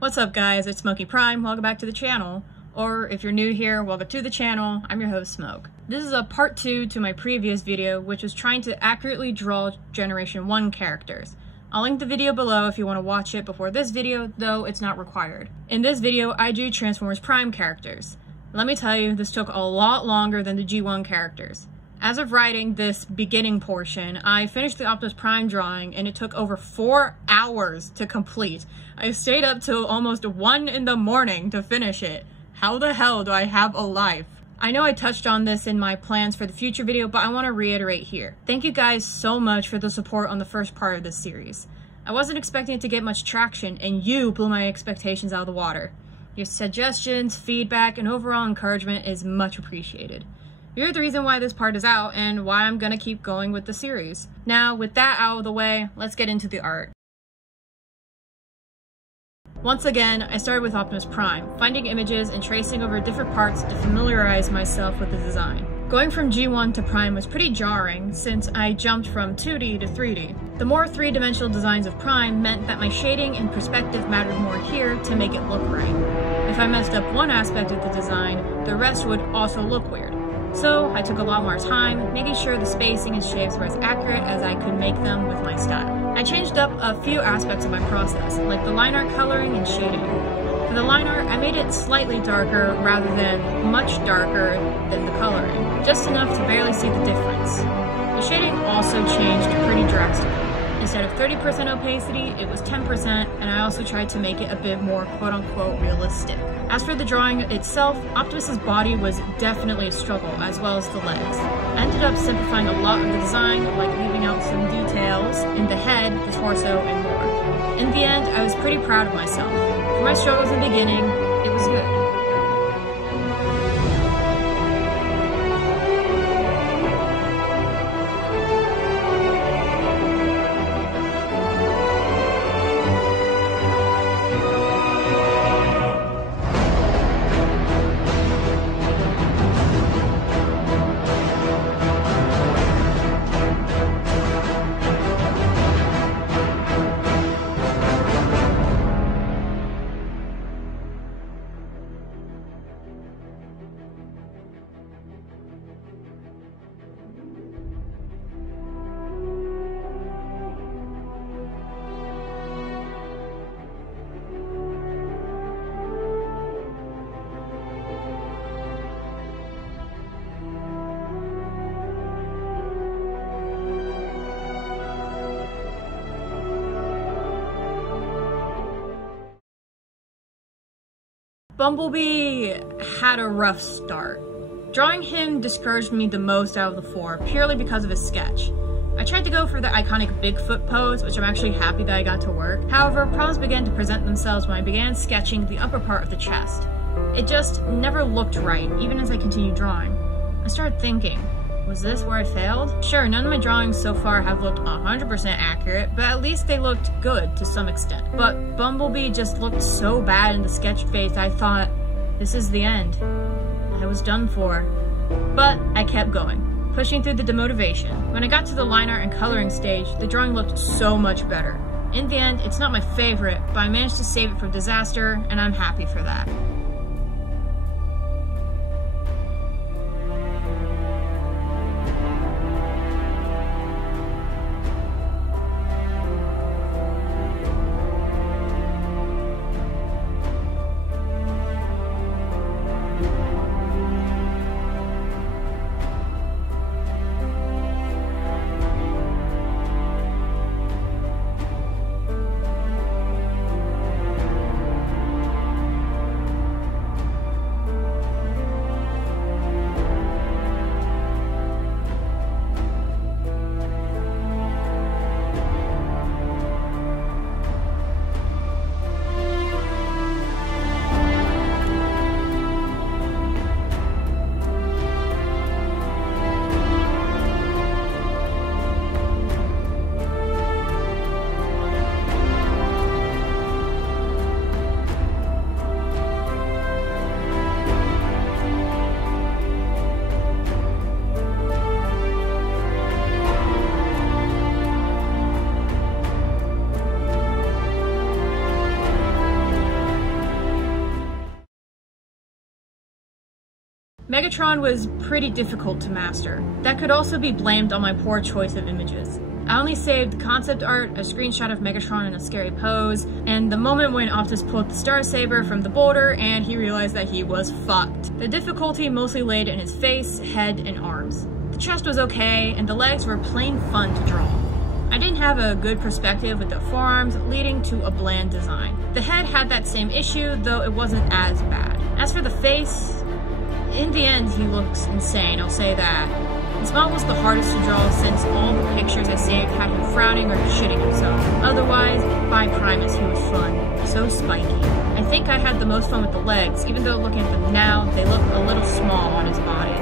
What's up guys, it's Smokey Prime, welcome back to the channel. Or if you're new here, welcome to the channel, I'm your host Smoke. This is a part 2 to my previous video, which was trying to accurately draw Generation 1 characters. I'll link the video below if you want to watch it before this video, though it's not required. In this video, I drew Transformers Prime characters. Let me tell you, this took a lot longer than the G1 characters. As of writing this beginning portion, I finished the Optimus Prime drawing and it took over 4 hours to complete. I stayed up till almost 1 in the morning to finish it. How the hell do I have a life? I know I touched on this in my plans for the future video, but I want to reiterate here. Thank you guys so much for the support on the first part of this series. I wasn't expecting it to get much traction, and you blew my expectations out of the water. Your suggestions, feedback, and overall encouragement is much appreciated. You're the reason why this part is out and why I'm gonna keep going with the series. Now, with that out of the way, let's get into the art. Once again, I started with Optimus Prime, finding images and tracing over different parts to familiarize myself with the design. Going from G1 to Prime was pretty jarring since I jumped from 2D to 3D. The more three-dimensional designs of Prime meant that my shading and perspective mattered more here to make it look right. If I messed up one aspect of the design, the rest would also look weird. So I took a lot more time, making sure the spacing and shapes were as accurate as I could make them with my style. I changed up a few aspects of my process, like the line art coloring and shading. For the line art, I made it slightly darker rather than much darker than the coloring, just enough to barely see the difference. The shading also changed pretty drastically. Instead of 30% opacity, it was 10%, and I also tried to make it a bit more quote-unquote realistic. As for the drawing itself, Optimus's body was definitely a struggle, as well as the legs. I ended up simplifying a lot of the design, like leaving out some details in the head, the torso, and more. In the end, I was pretty proud of myself. For my struggles in the beginning, it was good. Bumblebee had a rough start. Drawing him discouraged me the most out of the 4, purely because of his sketch. I tried to go for the iconic Bigfoot pose, which I'm actually happy that I got to work. However, problems began to present themselves when I began sketching the upper part of the chest. It just never looked right, even as I continued drawing. I started thinking, was this where I failed? Sure, none of my drawings so far have looked 100% accurate, but at least they looked good to some extent. But Bumblebee just looked so bad in the sketch phase I thought, this is the end. I was done for. But I kept going, pushing through the demotivation. When I got to the line art and coloring stage, the drawing looked so much better. In the end, it's not my favorite, but I managed to save it from disaster, and I'm happy for that. Megatron was pretty difficult to master. That could also be blamed on my poor choice of images. I only saved concept art, a screenshot of Megatron in a scary pose, and the moment when Optimus pulled the Star Saber from the boulder and he realized that he was fucked. The difficulty mostly laid in his face, head, and arms. The chest was okay, and the legs were plain fun to draw. I didn't have a good perspective with the forearms, leading to a bland design. The head had that same issue, though it wasn't as bad. As for the face, in the end he looks insane, I'll say that. His mouth was the hardest to draw since all the pictures I saved had him frowning or shitting himself. Otherwise, by Primus, he was fun. So spiky. I think I had the most fun with the legs, even though looking at them now, they look a little small on his body.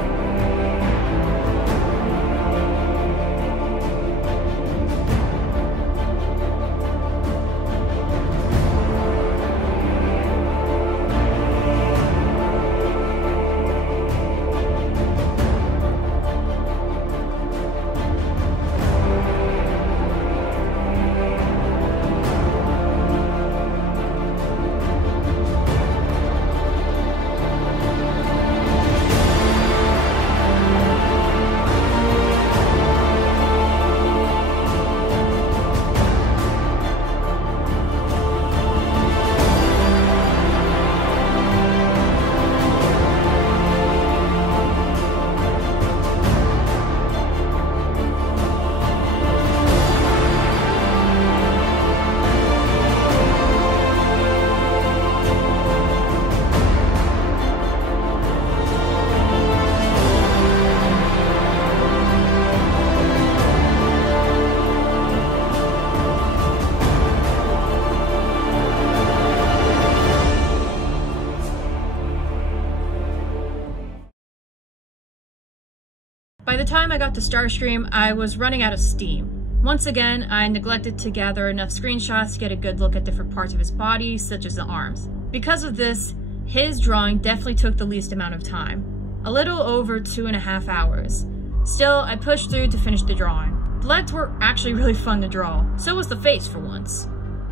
By the time I got to Starstream, I was running out of steam. Once again, I neglected to gather enough screenshots to get a good look at different parts of his body, such as the arms. Because of this, his drawing definitely took the least amount of time. A little over 2.5 hours. Still, I pushed through to finish the drawing. The legs were actually really fun to draw, so was the face for once.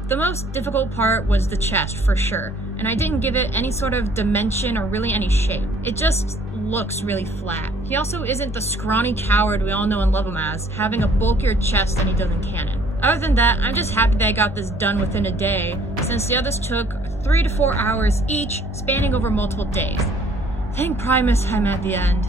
The most difficult part was the chest, for sure, and I didn't give it any sort of dimension or really any shape. It just looks really flat. He also isn't the scrawny coward we all know and love him as, having a bulkier chest than he does in canon. Other than that, I'm just happy that I got this done within a day, since the others took 3 to 4 hours each, spanning over multiple days. Thank Primus I'm at the end.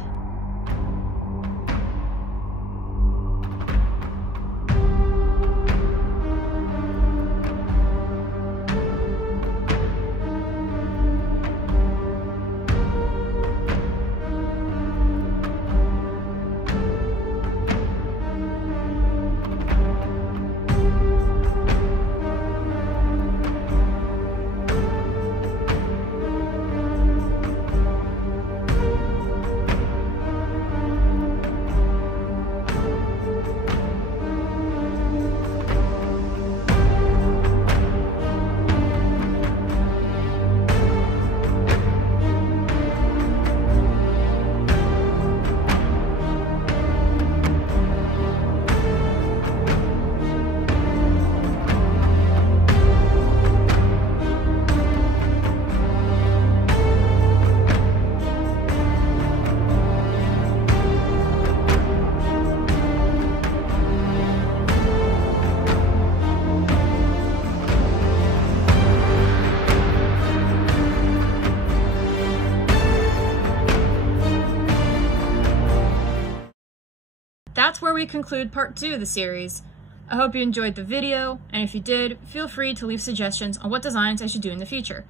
That's where we conclude part 2 of the series. I hope you enjoyed the video, and if you did, feel free to leave suggestions on what designs I should do in the future.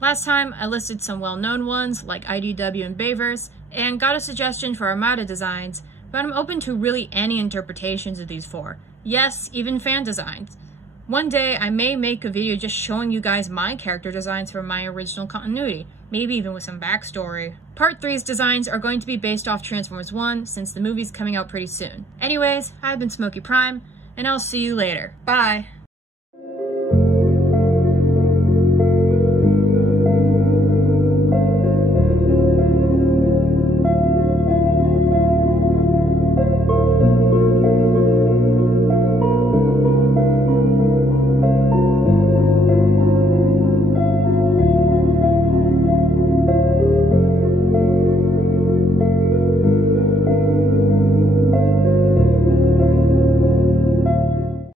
Last time, I listed some well-known ones like IDW and Bayverse, and got a suggestion for Armada designs, but I'm open to really any interpretations of these 4. Yes, even fan designs. One day, I may make a video just showing you guys my character designs from my original continuity, maybe even with some backstory. Part 3's designs are going to be based off Transformers 1, since the movie's coming out pretty soon. Anyways, I've been Smokey Prime, and I'll see you later. Bye!